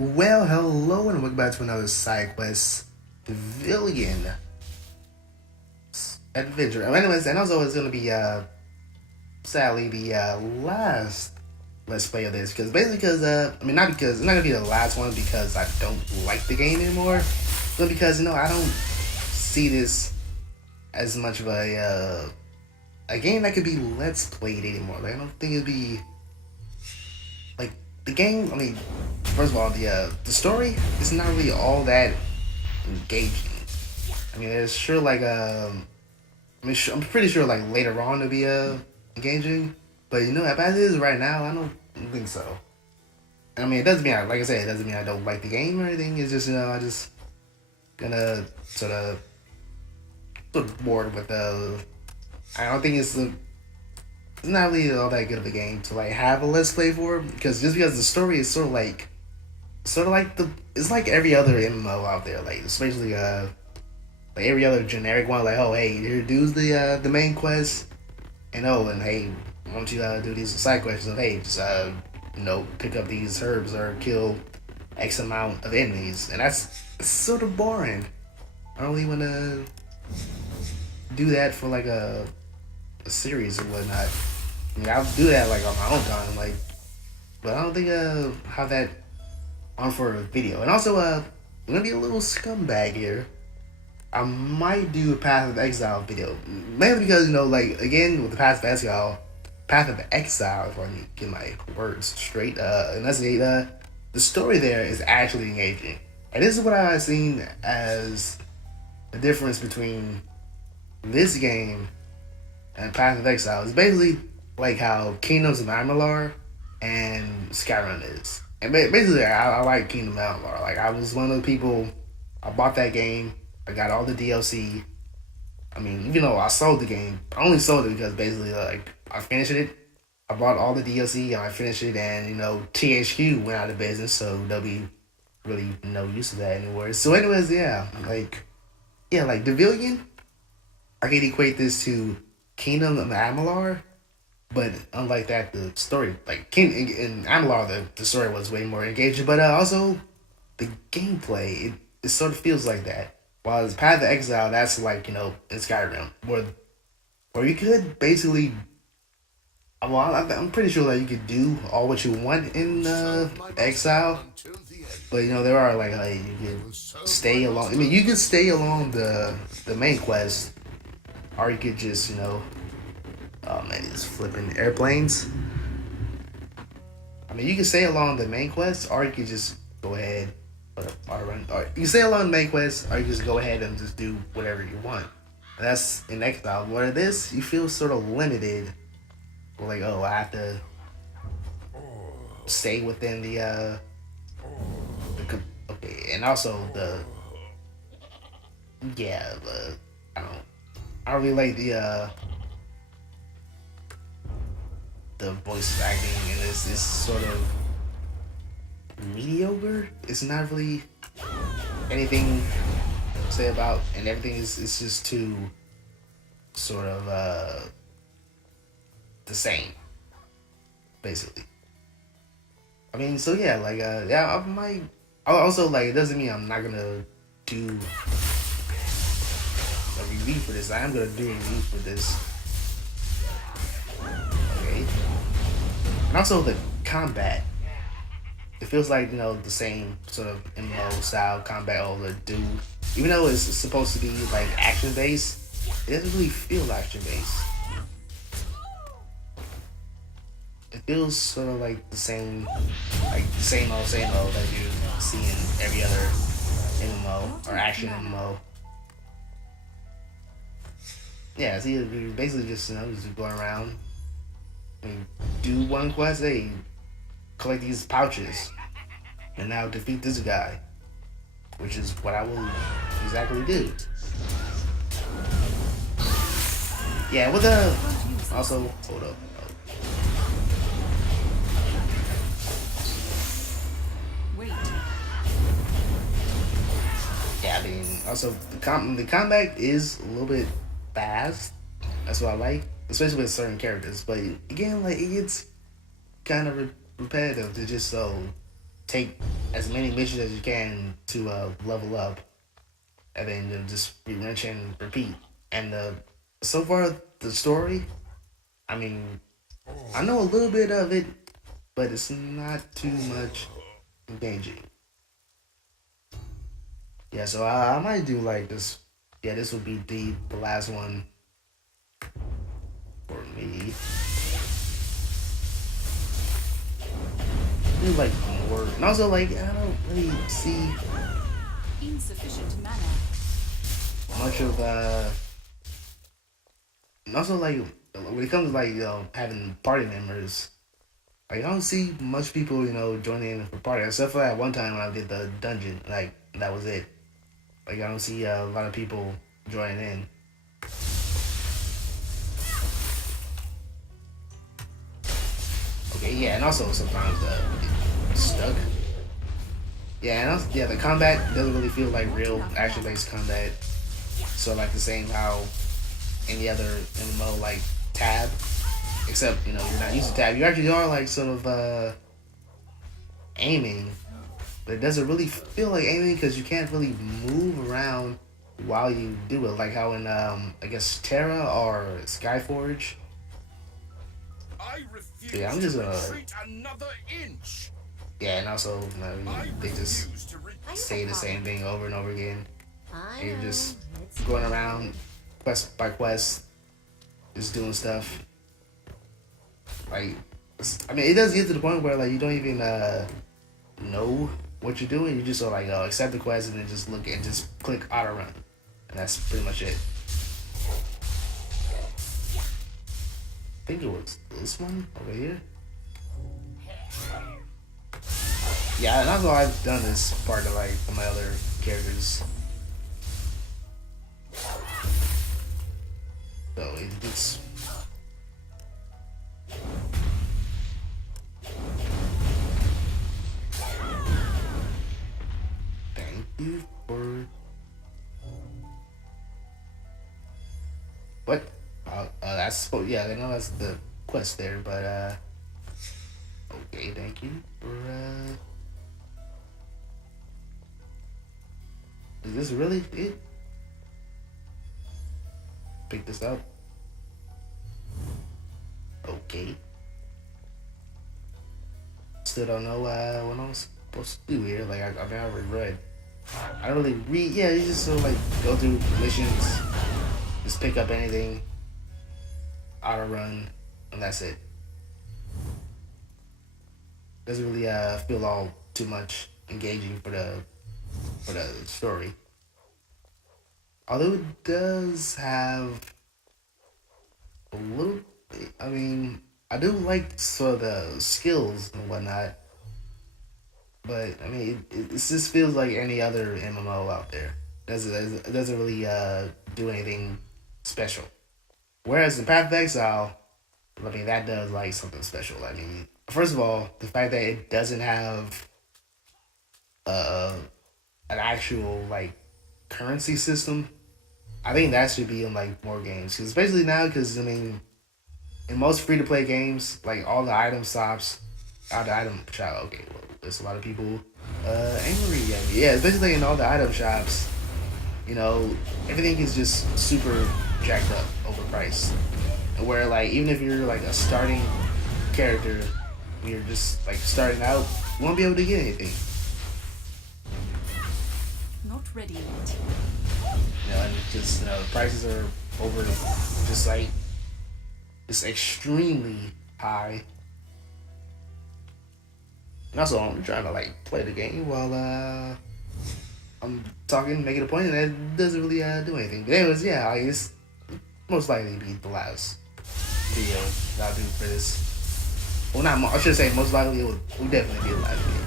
Well, hello and welcome back to another Sidekuest Devilian adventure. Anyways, and also it's gonna be sadly the last let's play of this because I mean not because it's not gonna be the last one because I don't like the game anymore, but because I don't see this as much of a game that could be let's played anymore. Like I don't think it'd be like the game. I mean, first of all, the story is not really all that engaging. I mean, there's sure like I'm pretty sure like later on it'll be engaging, but as it is right now, I don't think so. I mean, it doesn't mean like I said, it doesn't mean I don't like the game or anything. It's just I just gonna sort of bored with the. I don't think it's not really all that good of a game to like have a let's play for because the story is sort of like it's like every other MMO out there, like especially like every other generic one, like oh hey here do's the main quest and hey why don't you do these side quests of hey just pick up these herbs or kill X amount of enemies, and that's sort of boring. I don't really want to do that for like a series or whatnot. I mean, I'll do that like on my own time, like, but I don't think how that on for a video. And also, I'm gonna be a little scumbag here. I might do a Path of Exile video, mainly because like again with the Path of Exile, if I can get my words straight, enunciate. The story there is actually engaging, and this is what I've seen as the difference between this game and Path of Exile. It's basically like how Kingdoms of Amalur and Skyrim is. And basically, I like Kingdom of Amalur. Like, I was one of the people, I bought that game, I got all the DLC. I mean, even though I sold the game, I only sold it because basically, like, I finished it, I bought all the DLC, and I finished it, and, THQ went out of business, so there'll be really no use of that anymore. So anyways, like Devilian, I can equate this to Kingdom of Amalur, but unlike that, the story, like in Amalur, the story was way more engaging, but also the gameplay, it sort of feels like that. While it's Path of Exile, that's like, in Skyrim, where you could basically, well, I'm pretty sure that you could do all what you want in Exile, but there are like you can stay along. I mean, you can stay along the main quest, or you could just oh man, he's flipping airplanes. I mean, you can stay along the main quest, or you could just go ahead or you can stay along the main quest, or you just go ahead and just do whatever you want. And that's in Exile. Where this, you feel sort of limited. Like, oh, I have to stay within the okay, and also I don't really like the voice acting, and it's sort of mediocre. It's not really anything to say about, and everything is just too sort of the same, basically. I mean, so I might. Also, like, it doesn't mean I'm not gonna do a review for this. I am gonna do a review for this. Okay. And also the combat. It feels like, the same sort of MMO style combat all the do. Even though it's supposed to be like action based, it doesn't really feel action based. It feels sort of like the same old that you see in every other MMO or action MMO. Yeah, see, you basically just just going around and do one quest. Hey, collect these pouches, and now defeat this guy, which is what I will exactly do. Yeah, with also hold up. Yeah, I mean, also the combat is a little bit fast. That's what I like, especially with certain characters. But again, like it gets kind of repetitive to just take as many missions as you can to level up, and then just rinse and repeat. And so far the story, I mean, I know a little bit of it, but it's not too much engaging. Yeah, so I might do like this. Yeah, this would be the last one for me. Do like more, and also like I don't really see Insufficient mana. much of and also like when it comes to like having party members, like I don't see much people joining in for party except for that one time when I did the dungeon. Like that was it. Like I don't see a lot of people joining in. Okay, yeah, and also sometimes get stuck. Yeah, and also, yeah, the combat doesn't really feel like real action-based combat. So like the same how any other MMO like tab, except you're not using tab. You actually are like sort of aiming, but it doesn't really feel like aiming because you can't really move around while you do it. Like how in I guess Terra or Skyforge. I Yeah, refuse I'm just to retreat another inch. yeah, and also I they just refuse to say the same thing over and over again. I And you're know. just It's going around quest by quest, just doing stuff. Like, I mean, it does get to the point where like you don't even know what you're doing. You just are like, oh, accept the quest and then just look and just click auto run, and that's pretty much it. I think it was this one over here. Yeah, and also I've done this part of like my other characters. So it's thank you for what? That's yeah, I know that's the quest there, but okay, thank you for is this really it? Pick this up. Okay. Still don't know what I'm supposed to do here. Like I mean, I already read. I don't really read. Yeah, you just sort of like go through missions, just pick up anything, auto run, and that's it. Doesn't really feel all too much engaging for the story. Although it does have a little. I mean, I do like sort of the skills and whatnot, but I mean, it just feels like any other MMO out there. It doesn't really do anything special. Whereas in Path of Exile, I mean, that does like something special. I mean, first of all, the fact that it doesn't have uh, an actual like currency system, I think that should be in like more games. Because especially now, because I mean, in most free to play games, like all the item shops, all the item shop. Okay, well, there's a lot of people angry at me. Yeah, especially in all the item shops, everything is just super jacked up, overpriced. And where like even if you're like a starting character, when you're just like starting out, you won't be able to get anything. Not ready yet. And it's just prices are over, just like it's extremely high. And also, I'm trying to like play the game while I'm talking, making a point, and it doesn't really do anything. But anyways, yeah, I guess most likely be the last video that I'll do for this. Well, not I should say most likely it will definitely be the last video.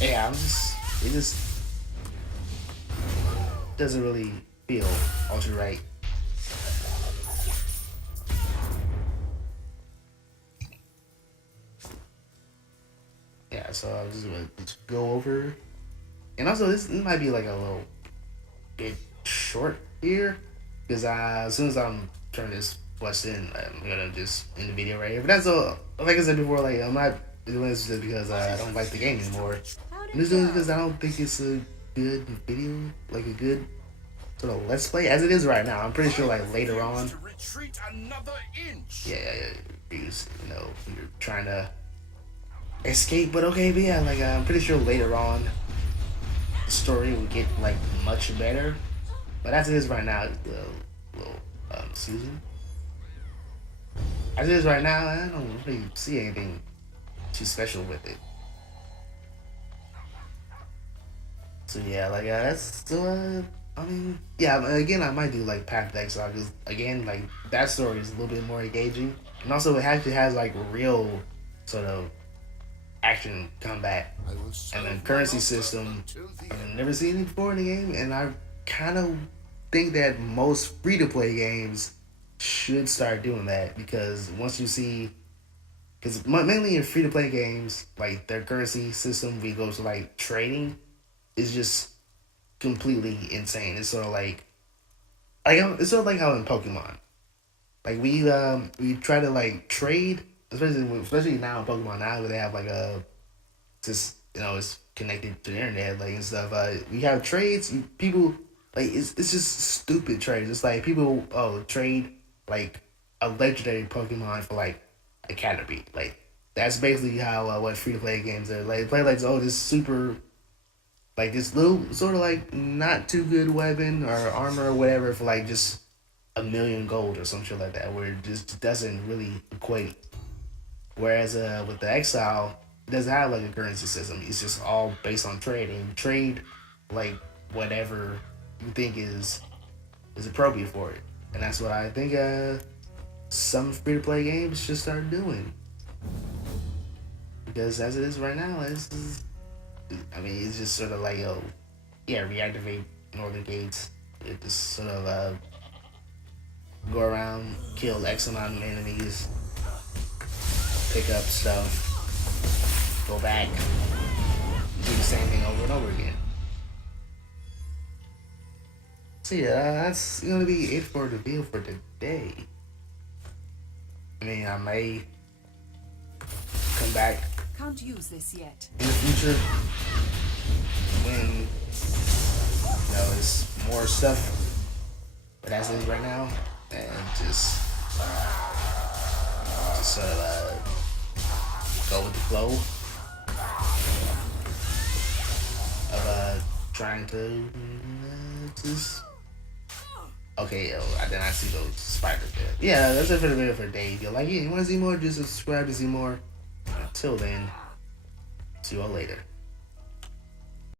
Yeah, it just doesn't really feel ultra right. Yeah, so I was just gonna go over, and also this might be like a little bit short here, because as soon as I'm turning this what's in. I'm gonna just end the video right here. But that's all. Like I said before, like I'm not doing this just because I don't like the game anymore. How'd I'm it just doing it go? because I don't think it's a good video, like a good sort of let's play as it is right now. I'm pretty sure like later on, To retreat another inch. yeah, you know, you're trying to escape, but okay, but yeah, like I'm pretty sure later on, the story will get like much better. But as it is right now, it's a little Susan. As it is right now, I don't really see anything too special with it. So yeah, like that's I mean, yeah. Again, I might do like Path to Exile because again, like that story is a little bit more engaging, and also it actually has like real sort of action combat I will and serve then my currency offer system. until the I've end. never seen it before in the game, and I kind of think that most free to play games should start doing that because once you see, because mainly in free to play games, like their currency system, we go to like trading, is just completely insane. It's sort of like it's sort of like how in Pokemon, like we try to like trade, especially now in Pokemon now where they have like a just it's connected to the internet like and stuff. We have trades. People like it's just stupid trades. It's like people trade like a legendary Pokemon for like a Caterpie. Like that's basically how what free to play games are. Like play like this super like this little sort of like not too good weapon or armor or whatever for like just 1,000,000 gold or some shit like that, where it just doesn't really equate. Whereas with the Exile, it doesn't have like a currency system. It's just all based on trading. Trade like whatever you think is appropriate for it, and that's what I think some free to play games should start doing. Because as it is right now, it's just sort of like reactivate Northern Gates. It just sort of go around, kill X amount of enemies, pick up stuff, go back, do the same thing over and over again. So yeah, that's gonna be it for the video for today. I mean, I may come back Can't use this yet. in the future when it's more stuff. But as it is right now, and just sort of go with the flow of trying to just. Okay, I did not see those spiders there. Yeah, that's it for the video for today. If you like it, you want to see more, just subscribe to see more. Until then, see you all later.